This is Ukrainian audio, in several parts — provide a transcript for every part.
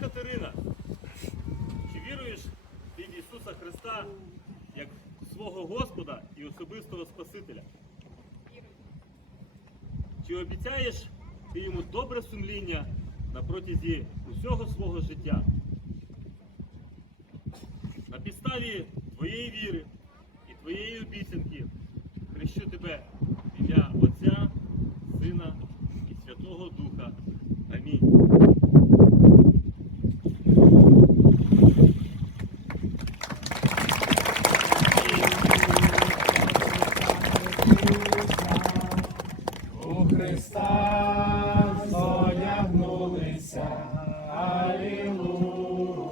Катерина, чи віруєш ти в Ісуса Христа як свого Господа і особистого Спасителя? Чи обіцяєш ти йому добре сумління на протязі усього свого життя? На підставі твоєї віри і твоєї обіцянки хрещу тебе зодягнулися, Алілуя.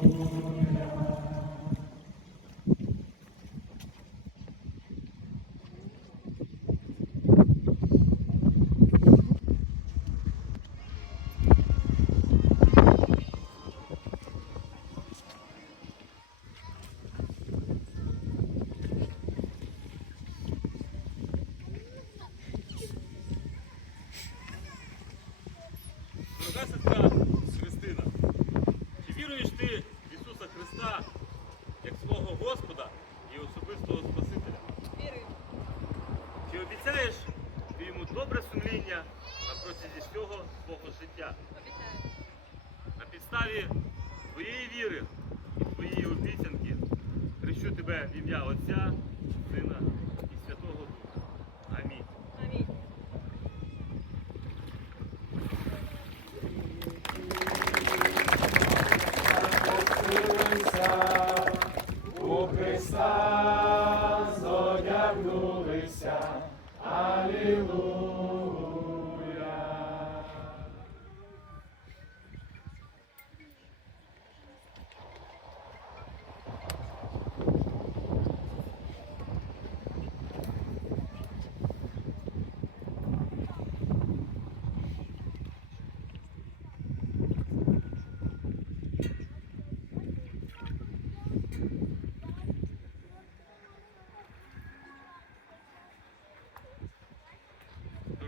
Дорога сестра Христина, чи віруєш ти в Ісуса Христа як свого Господа і особистого Спасителя? Вірую. Чи обіцяєш ти йому добре сумління на протязі всього свого життя? Обіцяю. На підставі твоєї віри і твоєї обіцянки хрещу тебе в ім'я Отця, Сина і Святого Духа. Амінь. Амінь. У Христа зодягнулися, Алілуя.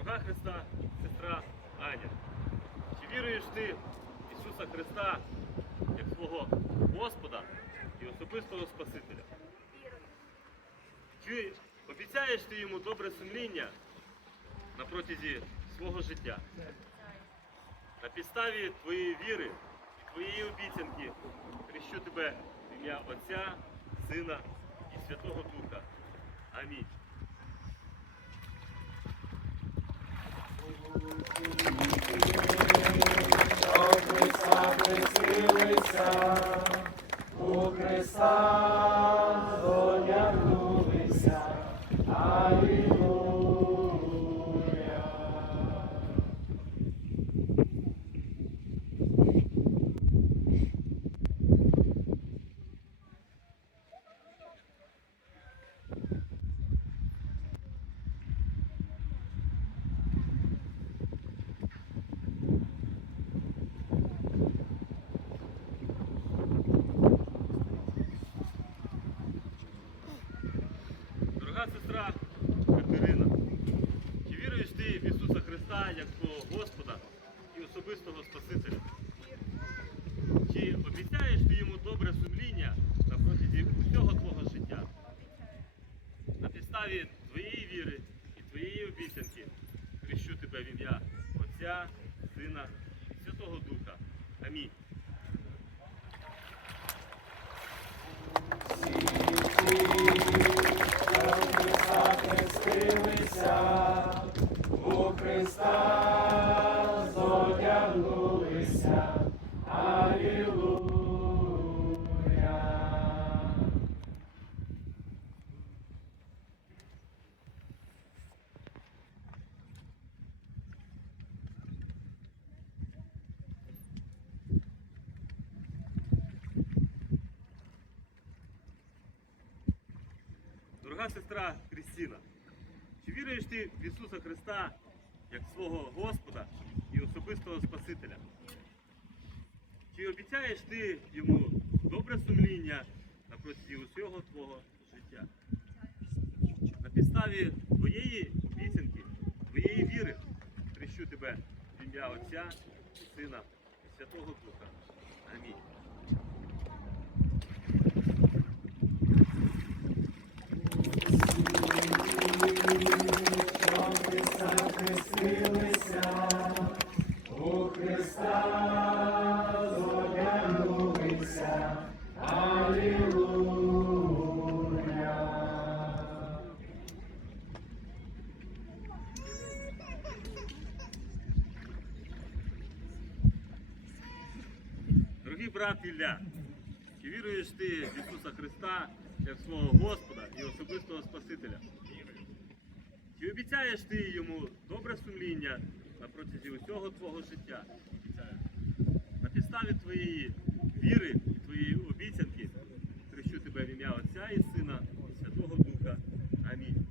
Дорога Христа, сестра Аня, чи віруєш ти в Ісуса Христа як свого Господа і особистого Спасителя? Чи обіцяєш ти йому добре сумління на протязі свого життя? На підставі твоєї віри і твоєї обіцянки хрещу тебе в ім'я Отця, Сина і Святого Духа. Амінь. Христа доля у Христа зодягнулися, Алілуя. Дорога сестра Катерина, чи віруєш ти в Ісуса Христа як свого Господа і особистого Спасителя? Чи обіцяєш ти йому добре сумління на протязі усього твого життя? Підставі твоєї віри і твоєї обіцянки хрещу тебе в ім'я Отця, Сина і Святого Духа. Амінь. Христа Сестра Крістіна, чи віруєш ти в Ісуса Христа як свого Господа і особистого Спасителя? Чи обіцяєш ти йому добре сумління на протязі усього твого життя? На підставі твоєї обіцянки, твоєї віри хрещу тебе в ім'я Отця, Сина і Святого Духа. Амінь. Хрестилися, у Христа зодягнулися. Алілуя. Дорогий брат Ілля, чи віруєш ти в Ісуса Христа як свого Господа і особистого Спасителя? Чи обіцяєш ти йому добре сумління на протязі усього твого життя? На підставі твоєї віри і твоєї обіцянки хрещу тебе в ім'я Отця і Сина і Святого Духа. Амінь.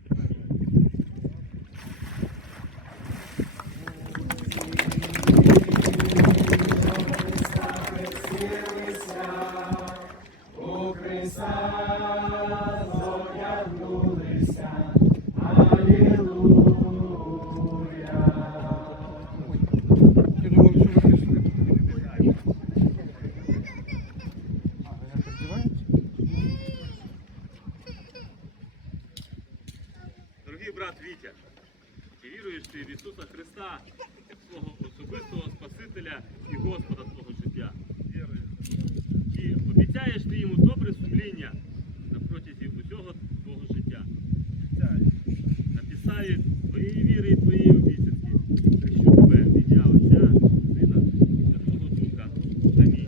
У Христа зодягнулися. Алілуя. Я думав, що ви пішли. А, ви так одягаєте? Дорогий брат Вітя, чи віруєш ти в Ісуса Христа як свого особистого Спасителя і Господа свого життя? Вірую. Чи обіцяєш ти йому добре сумління на протязі усього твого життя? Обіцяю. На підставі твоєї віри і твоєї обіцянки хрещу тебе в ім'я Отця, Сина і Святого Духа. Амінь.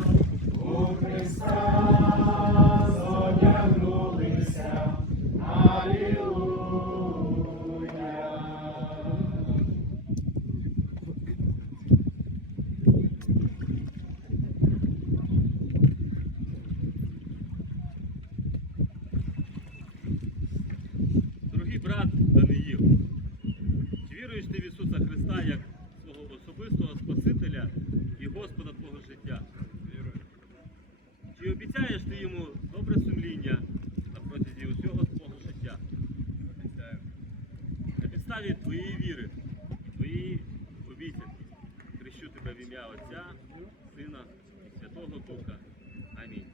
У Христа зодягнулися. Алілуя. Дорогий брат Даниїл, чи віруєш ти в Ісуса Христа як свого особистого Спасителя і Господа твого життя? Вірую. Чи обіцяєш ти йому добре сумління на протязі усього твого життя? Обіцяю. На підставі твоєї віри твоєї обіцянки хрещу тебе в ім'я Отця, Сина і Святого Духа. Амінь.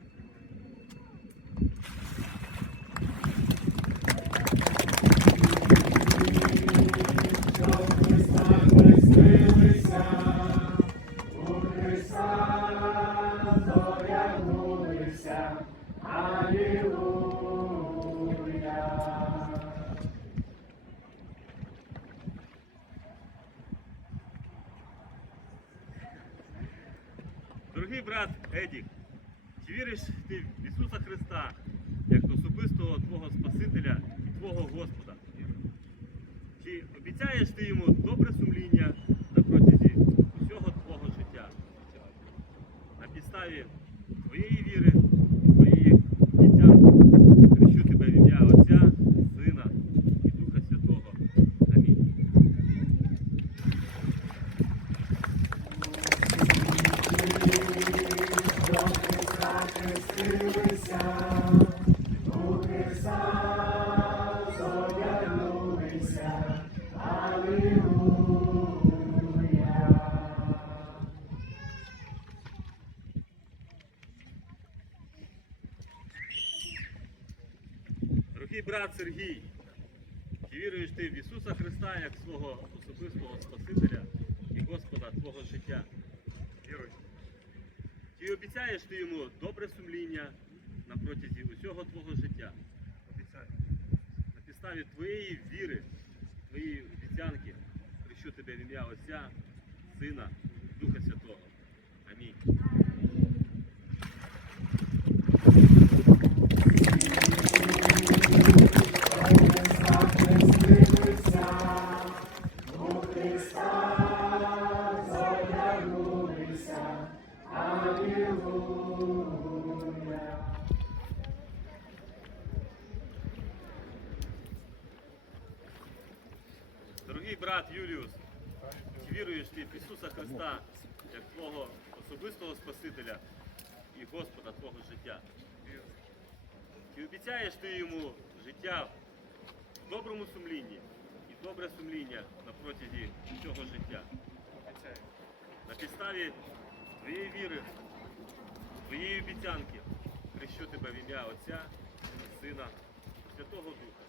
Едік, чи віриш ти в Ісуса Христа як особистого Твого Спасителя і Твого Господа? Чи обіцяєш ти йому добре сумління на протязі усього твого життя? На підставі твоєї віри і твоєї обіцянки хрещу тебе в ім'я Отця, Сина і Духа Святого. Амінь. Хрестилися. У Христа зодягнулися. Алілуя. Дорогий брат Сергій, чи віруєш ти в Ісуса Христа як свого особистого Спасителя і Господа твого життя? Вірую. Чи обіцяєш ти йому добре сумління на протязі усього твого життя? Обіцяю. На підставі твоєї віри, твоєї обіцянки, хрещу тебе в ім'я Отця, Сина, Духа Святого. Амінь. Брат Юліус, чи віруєш ти в Ісуса Христа як твого особистого Спасителя і Господа твого життя? Чи обіцяєш ти йому життя в доброму сумлінні і добре сумління на протязі всього життя? На підставі твоєї віри, твоєї обіцянки хрещу тебе в ім'я Отця, Сина, Святого Духа.